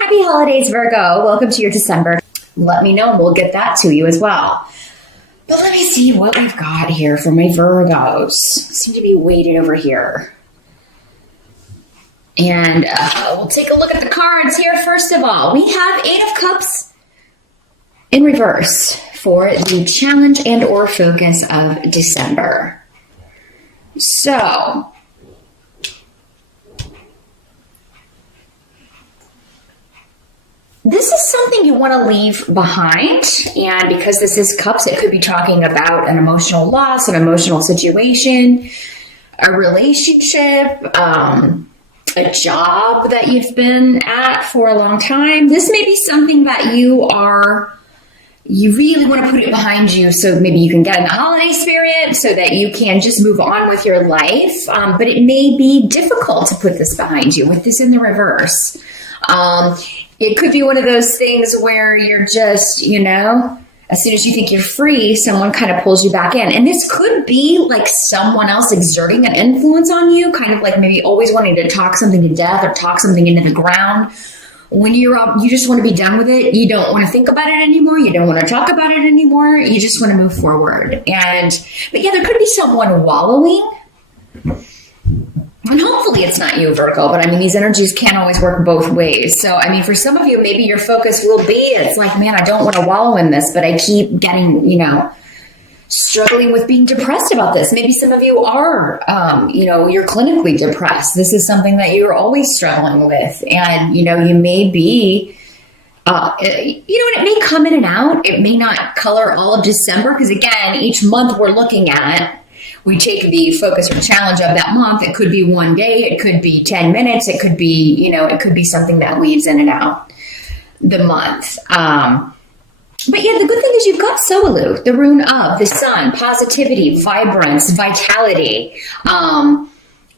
Happy holidays, Virgo. Welcome to your December. Let me know and we'll get that to you as well. But let me see what we've got here for my Virgos. Seem to be weighted over here. And we'll take a look at the cards here. First of all, we have Eight of Cups in reverse for the challenge and or focus of December. So, this is something you want to leave behind, and because this is cups, it could be talking about an emotional loss, an emotional situation, a relationship, a job that you've been at for a long time. This may be something that you really want to put it behind you, so maybe you can get in the holiday spirit so that you can just move on with your life. But it may be difficult to put this behind you with this in the reverse. It could be one of those things where you're just, as soon as you think you're free, someone kind of pulls you back in. And this could be like someone else exerting an influence on you, kind of like maybe always wanting to talk something to death or talk something into the ground. When you just want to be done with it. You don't want to think about it anymore. You don't want to talk about it anymore. You just want to move forward. But yeah, there could be someone wallowing. And hopefully it's not you, Virgo, but these energies can't always work both ways. So, for some of you, maybe your focus will be, it's like, man, I don't want to wallow in this, but I keep getting, struggling with being depressed about this. Maybe some of you are, you're clinically depressed. This is something that you're always struggling with. And, you may be, and it may come in and out. It may not color all of December, because again, each month we're looking at, we take the focus or challenge of that month. It could be one day, it could be 10 minutes, it could be, it could be something that weaves in and out the month. But yeah, the good thing is you've got Soalu, the rune of the sun, positivity, vibrance, vitality.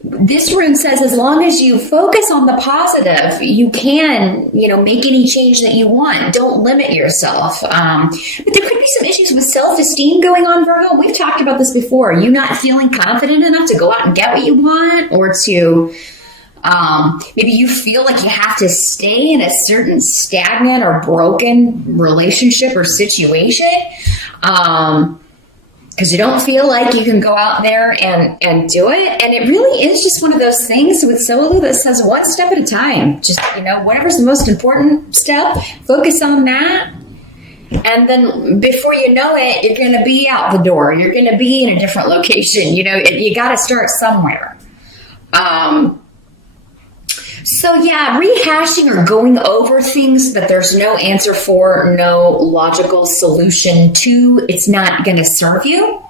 This rune says as long as you focus on the positive, you can, make any change that you want. Don't limit yourself. But there could be some issues with self-esteem going on, Virgo. We've talked about this before. You not feeling confident enough to go out and get what you want, or to maybe you feel like you have to stay in a certain stagnant or broken relationship or situation. Because you don't feel like you can go out there and do it. And it really is just one of those things with Soalu that says one step at a time. Just, whatever's the most important step, focus on that. And then before you know it, you're going to be out the door. You're going to be in a different location. You got to start somewhere. So yeah, rehashing or going over things that there's no answer for, no logical solution to, it's not going to serve you.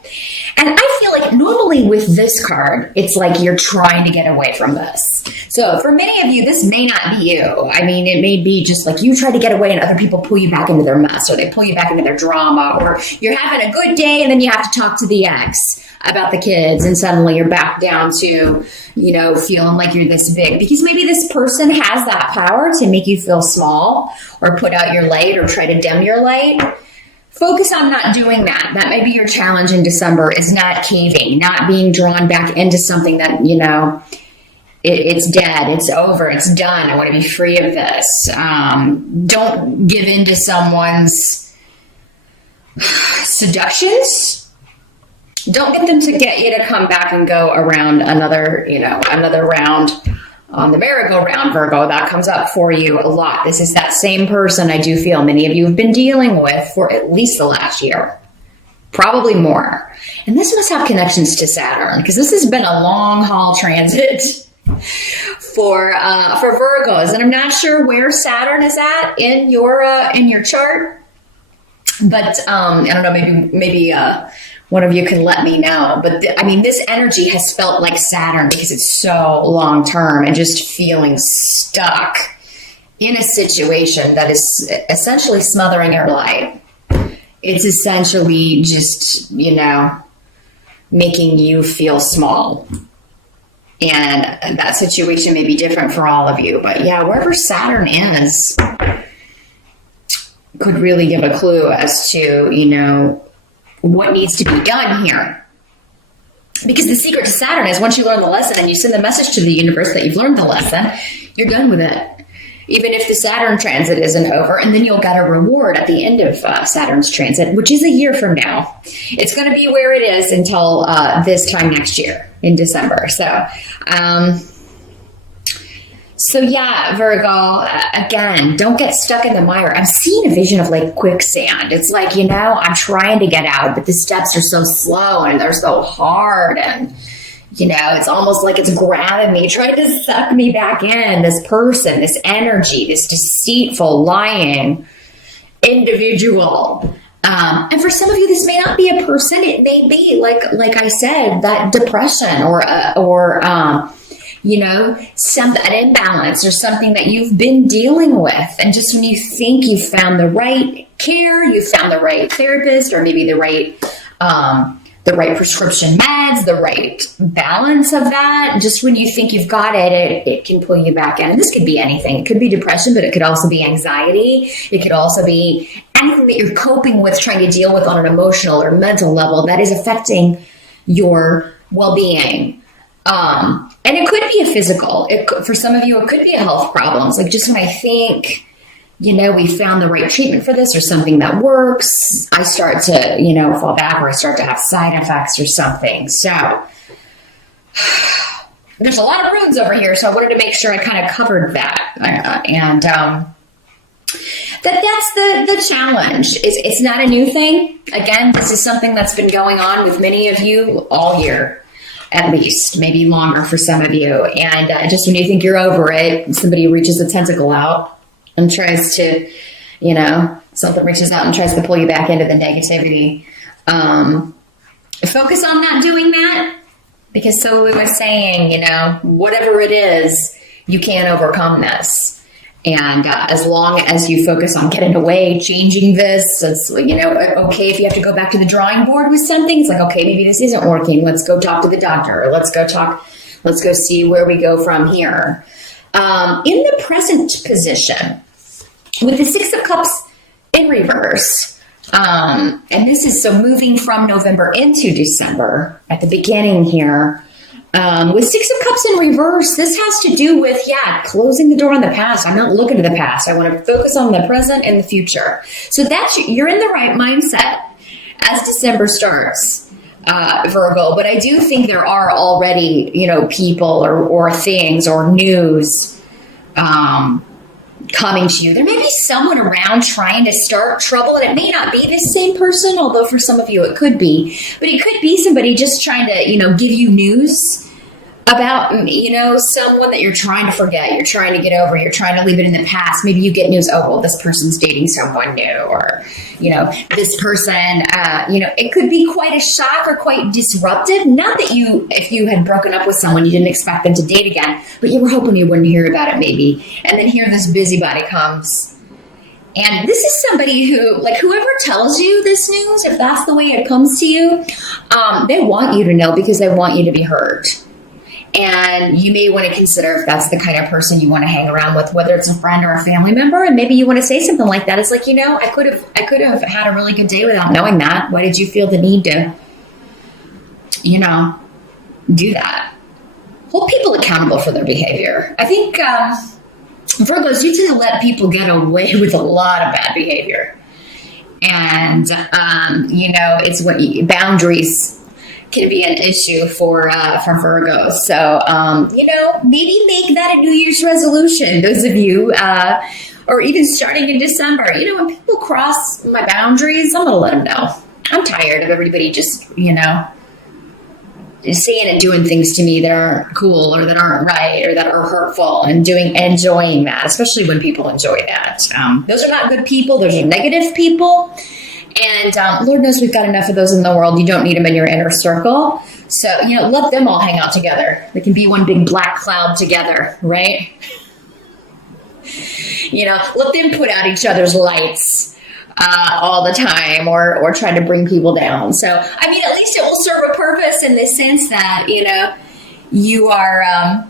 And I feel like normally with this card, it's like you're trying to get away from this. So for many of you, this may not be you. It may be just like you try to get away and other people pull you back into their mess, or they pull you back into their drama, or you're having a good day and then you have to talk to the ex about the kids, and suddenly you're back down to, feeling like you're this big, because maybe this person has that power to make you feel small or put out your light or try to dim your light. Focus on not doing that. That may be your challenge in December, is not caving, not being drawn back into something that, it's dead, it's over, it's done. I want to be free of this. Don't give in to someone's seductions. Don't get them to get you to come back and go around another round on the merry-go-round, Virgo. That comes up for you a lot. This is that same person I do feel many of you have been dealing with for at least the last year, probably more. And this must have connections to Saturn, because this has been a long haul transit for Virgos. And I'm not sure where Saturn is at in your chart, but I don't know, maybe one of you can let me know. But this energy has felt like Saturn, because it's so long term and just feeling stuck in a situation that is essentially smothering your life. It's essentially just, making you feel small. And that situation may be different for all of you. But yeah, wherever Saturn is could really give a clue as to, what needs to be done here. Because the secret to Saturn is once you learn the lesson and you send the message to the universe that you've learned the lesson, you're done with it. even if the Saturn transit isn't over, and then you'll get a reward at the end of Saturn's transit, which is a year from now. It's going to be where it is until this time next year in December. So yeah, Virgo, again, don't get stuck in the mire. I'm seeing a vision of like quicksand. It's like, I'm trying to get out, but the steps are so slow and they're so hard, and it's almost like it's grabbing me, trying to suck me back in. This person, this energy, this deceitful, lying individual. And for some of you, this may not be a person. It may be like I said, that depression or an imbalance or something that you've been dealing with. And just when you think you've found the right care, you've found the right therapist, or maybe the right prescription meds, the right balance of that. Just when you think you've got it, it can pull you back in. And this could be anything. It could be depression, but it could also be anxiety. It could also be anything that you're coping with, trying to deal with on an emotional or mental level that is affecting your well-being. And it could be a physical. For some of you, it could be a health problems. Like just when I think, we found the right treatment for this or something that works, I start to, fall back, or I start to have side effects or something. So there's a lot of runes over here. So I wanted to make sure I kind of covered that. That's the challenge. It's not a new thing. Again, this is something that's been going on with many of you all year. At least, maybe longer for some of you. And just when you think you're over it, somebody reaches a tentacle out and tries to, something reaches out and tries to pull you back into the negativity. Focus on not doing that, because so we were saying, whatever it is, you can't overcome this. And as long as you focus on getting away, changing this, it's, okay, if you have to go back to the drawing board with something, it's like, okay, maybe this isn't working. Let's go talk to the doctor. Or let's go see where we go from here. In the present position, with the Six of Cups in reverse, and this is so moving from November into December at the beginning here, with Six of Cups in reverse, this has to do with, closing the door on the past. I'm not looking to the past. I want to focus on the present and the future. So you're in the right mindset as December starts, Virgo. But I do think there are already, people or things or news coming to you. There may be someone around trying to start trouble, and it may not be this same person, although for some of you it could be. But it could be somebody just trying to, give you news about, someone that you're trying to forget, you're trying to get over, you're trying to leave it in the past. Maybe you get news, this person's dating someone new, or, this person, it could be quite a shock or quite disruptive. Not that if you had broken up with someone, you didn't expect them to date again, but you were hoping you wouldn't hear about it maybe. And then here this busybody comes. And this is somebody who, whoever tells you this news, if that's the way it comes to you, they want you to know because they want you to be heard. And you may want to consider if that's the kind of person you want to hang around with, whether it's a friend or a family member. And maybe you want to say something like that. It's like, I could have had a really good day without knowing that. Why did you feel the need to, do that? Hold people accountable for their behavior. I think Virgos, you tend to let people get away with a lot of bad behavior. And, it's what boundaries can be an issue for Virgo. So, maybe make that a New Year's resolution. Those of you, or even starting in December, when people cross my boundaries, I'm going to let them know. I'm tired of everybody just, saying and doing things to me that aren't cool or that aren't right or that are hurtful, and enjoying that, especially when people enjoy that. Those are not good people. Those are negative people. And Lord knows we've got enough of those in the world. You don't need them in your inner circle. So, let them all hang out together. They can be one big black cloud together, right? Let them put out each other's lights all the time, or try to bring people down. So, at least it will serve a purpose in the sense that, you are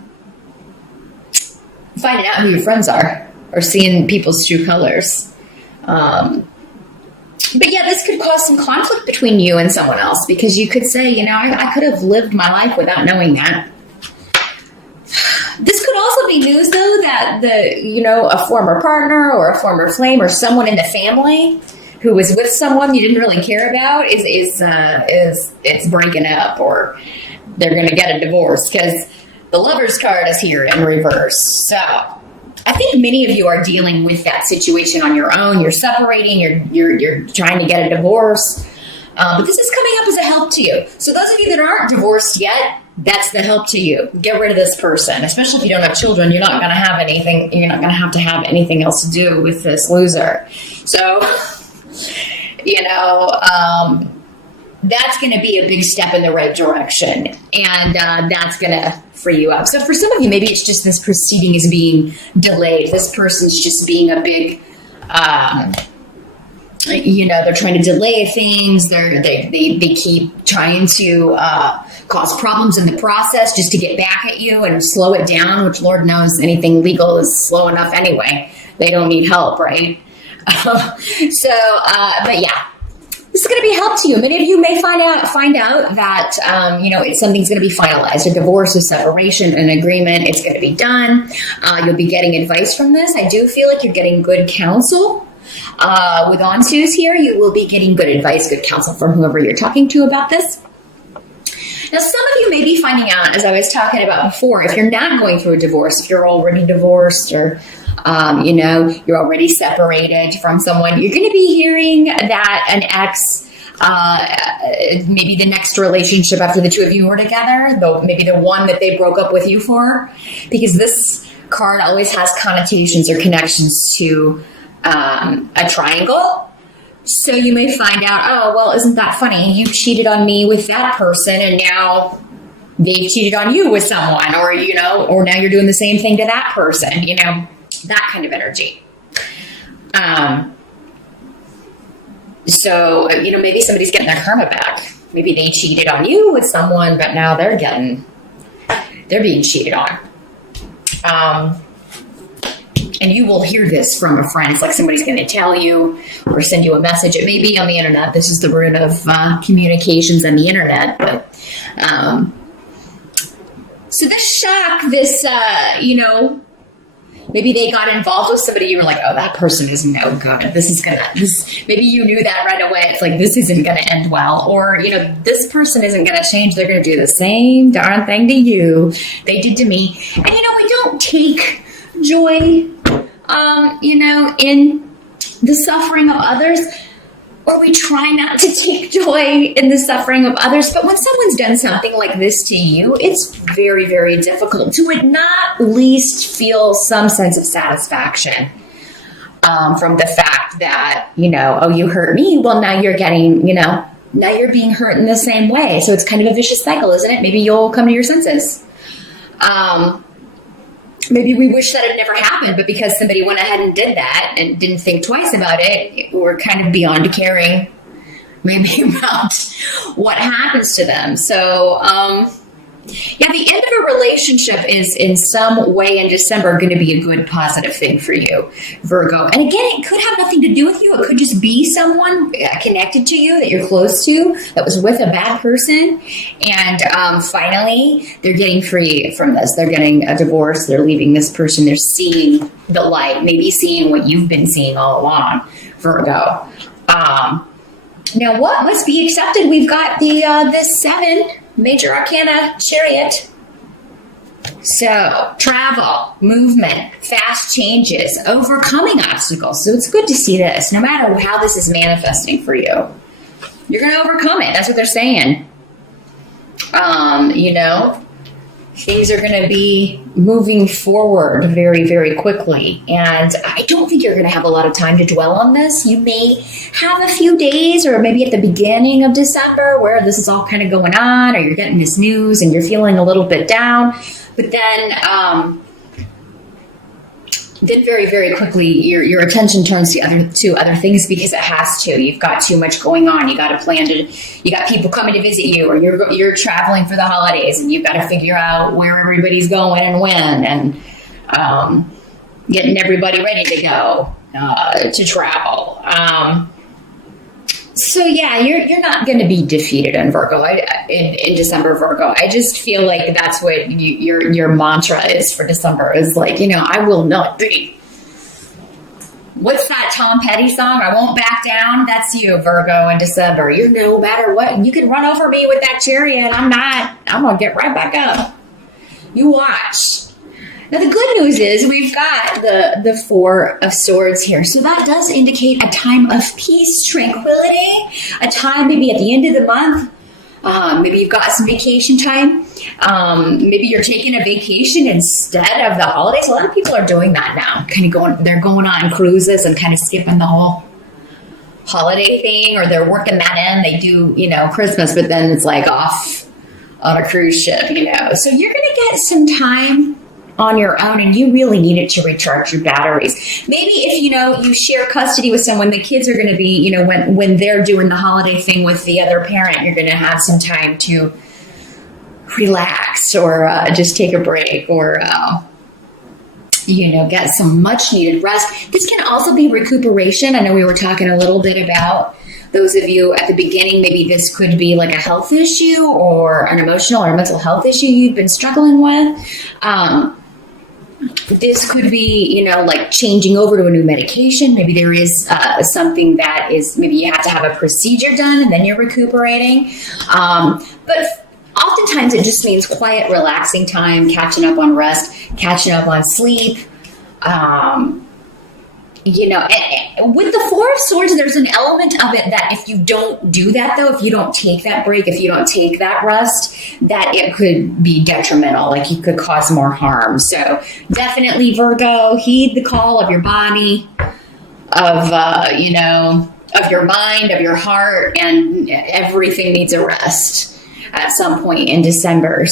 finding out who your friends are, or seeing people's true colors. But yeah, this could cause some conflict between you and someone else, because you could say, I could have lived my life without knowing that. This could also happy news though that a former partner or a former flame or someone in the family who was with someone you didn't really care about is breaking up, or they're going to get a divorce, because the Lover's card is here in reverse. So I think many of you are dealing with that situation on your own. You're separating, you're trying to get a divorce. But this is coming up as a help to you. So those of you that aren't divorced yet, that's the help to you. Get rid of this person. Especially if you don't have children, you're not going to have anything. You're not going to have anything else to do with this loser. So, that's going to be a big step in the right direction. And that's going to free you up. So for some of you, maybe it's just this proceeding is being delayed. This person's just being a big... they're trying to delay things. They keep trying to cause problems in the process just to get back at you and slow it down, which Lord knows anything legal is slow enough anyway. They don't need help, right? But yeah, this is going to be help to you. Many of you may find out that, something's going to be finalized, a divorce, a separation, an agreement. It's going to be done. You'll be getting advice from this. I do feel like you're getting good counsel. With Onsus here, you will be getting good advice, good counsel from whoever you're talking to about this. Now, some of you may be finding out, as I was talking about before, if you're not going through a divorce, if you're already divorced or, you're already separated from someone, you're going to be hearing that an ex, maybe the next relationship after the two of you were together, though maybe the one that they broke up with you for, because this card always has connotations or connections to a triangle. So you may find out, oh, well, isn't that funny? You cheated on me with that person and now they've cheated on you with someone, or now you're doing the same thing to that person, that kind of energy. So, maybe somebody's getting their karma back. Maybe they cheated on you with someone, but now they're being cheated on. And you will hear this from a friend. It's like somebody's going to tell you or send you a message. It may be on the internet. This is the root of communications on the internet. But so this shock, maybe they got involved with somebody. You were like, oh, that person is no good. Maybe you knew that right away. It's like, this isn't going to end well. Or, this person isn't going to change. They're going to do the same darn thing to you they did to me. And, we don't take joy, in the suffering of others, or we try not to take joy in the suffering of others. But when someone's done something like this to you, it's very, very difficult to at not least feel some sense of satisfaction from the fact that, oh, you hurt me. Well, now you're getting, now you're being hurt in the same way. So it's kind of a vicious cycle, isn't it? Maybe you'll come to your senses. Maybe we wish that it never happened, but because somebody went ahead and did that and didn't think twice about it, we're kind of beyond caring maybe about what happens to them. So, the end of a relationship is in some way in December going to be a good positive thing for you, Virgo. And again, it could have nothing to do with you. It could just be someone connected to you that you're close to that was with a bad person. And finally, they're getting free from this. They're getting a divorce. They're leaving this person. They're seeing the light, maybe seeing what you've been seeing all along, Virgo. Now, what must be accepted? We've got this 7 major arcana chariot. So, travel, movement, fast changes, overcoming obstacles. So it's good to see this. No matter how this is manifesting for you, you're going to overcome it. That's what they're saying. Things are going to be moving forward very, very quickly. And I don't think you're going to have a lot of time to dwell on this. You may have a few days or maybe at the beginning of December where this is all kind of going on, or you're getting this news and you're feeling a little bit down. But then very, very quickly, your attention turns to other things because it has to. You've got too much going on. You got to plan you got people coming to visit you, or you're traveling for the holidays, and you've got to figure out where everybody's going and when, and getting everybody ready to go to travel. So yeah, you're not going to be defeated in Virgo in December, Virgo. I just feel like that's what your mantra is for December is like, I will not be. What's that Tom Petty song? I won't back down. That's you, Virgo, in December. No matter what, you can run over me with that chariot. I'm going to get right back up. You watch. Now, the good news is we've got the Four of Swords here. So that does indicate a time of peace, tranquility, a time maybe at the end of the month. Maybe you've got some vacation time. Maybe you're taking a vacation instead of the holidays. A lot of people are doing that now. They're going on cruises and kind of skipping the whole holiday thing, or they're working that in. They do, Christmas, but then it's like off on a cruise ship, So you're going to get some time on your own, and you really need it to recharge your batteries. Maybe if you share custody with someone, the kids are going to be when they're doing the holiday thing with the other parent, you're going to have some time to relax or just take a break or get some much needed rest. This can also be recuperation. I know we were talking a little bit about those of you at the beginning, maybe this could be like a health issue or an emotional or mental health issue you've been struggling with. This could be, like changing over to a new medication. Maybe there is something that is, maybe you have to have a procedure done and then you're recuperating. But oftentimes it just means quiet, relaxing time, catching up on rest, catching up on sleep. And with the Four of Swords, there's an element of it that if you don't do that, though, if you don't take that break, if you don't take that rest, that it could be detrimental, like you could cause more harm. So definitely, Virgo, heed the call of your body, of your mind, of your heart, and everything needs a rest at some point in December.